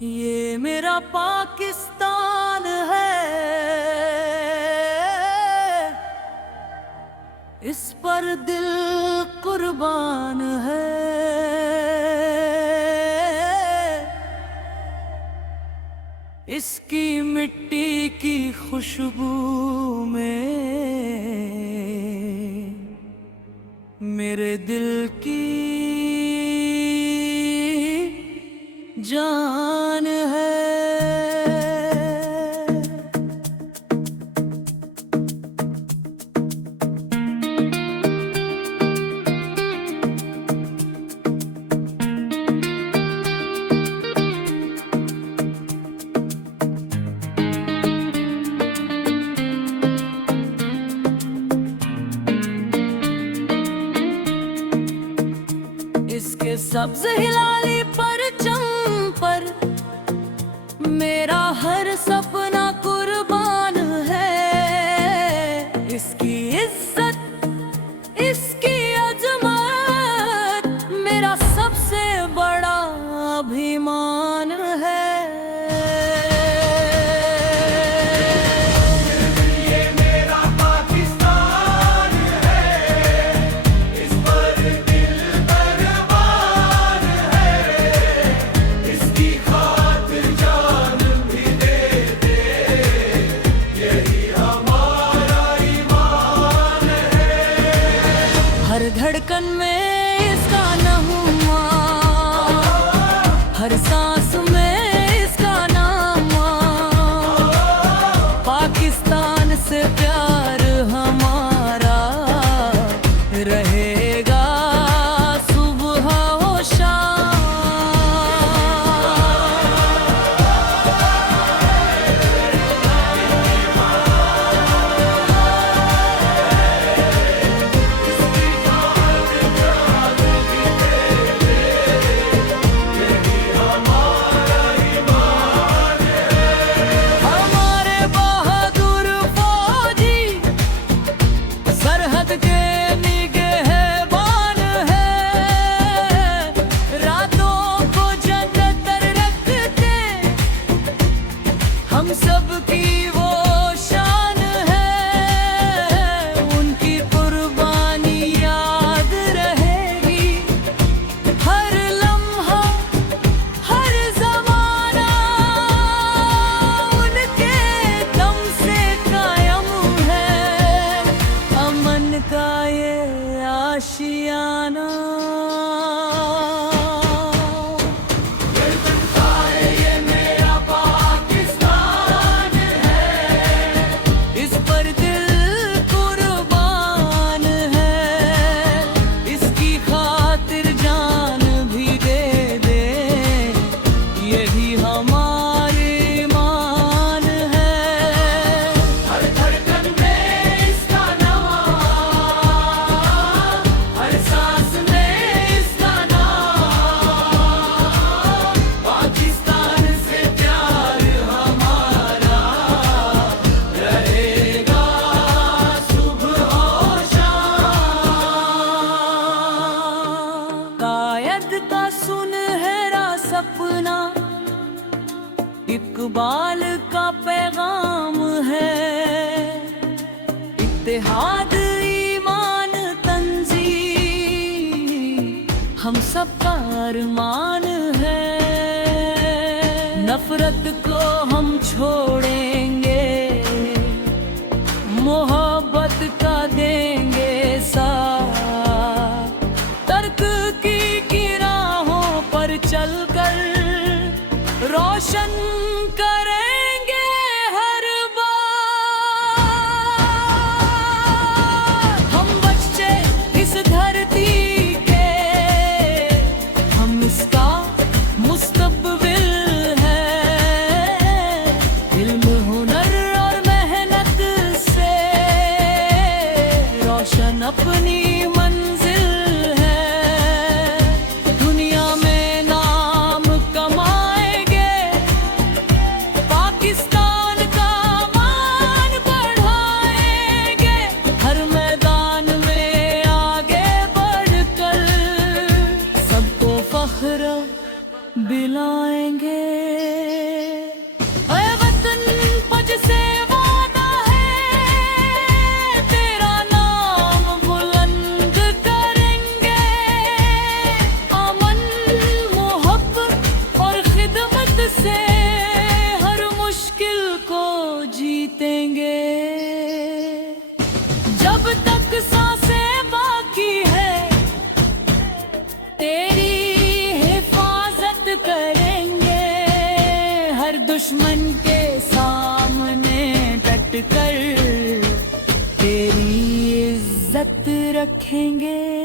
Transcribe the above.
ये मेरा पाकिस्तान है, इस पर दिल कुर्बान है। इसकी मिट्टी की खुशबू में मेरे दिल की जान है। इसके सब्ज हिलाली परचम पर मेरा हर सपना कुर्बान है। इसकी इज्जत इसकी अजमत मेरा सबसे बड़ा अभिमान है। हर धड़कन में इसका नहुआ, हर सांस में इसका नाम। पाकिस्तान से प्यार हमारा रहेगा सुबह हो शाम। हम सबकी वो शान है, उनकी कुर्बानी याद रहेगी। हर लम्हा हर जमाना उनके दम से कायम है। अमन का ये आशियाना सपना इकबाल का पैगाम है। इत्तेहाद ईमान तंजीम हम सबका अरमान है। नफरत को हम छोड़ेंगे, मोहब्बत का देंगे साथ। तर्क की राहों पर चलकर रोशन करेंगे हर बार। हम बच्चे इस धरती के, हम इसका मुस्तकबिल है। इल्म हुनर और मेहनत से रोशन अपनी बिलाएंगे। दुश्मन के सामने डट कर तेरी इज्जत रखेंगे।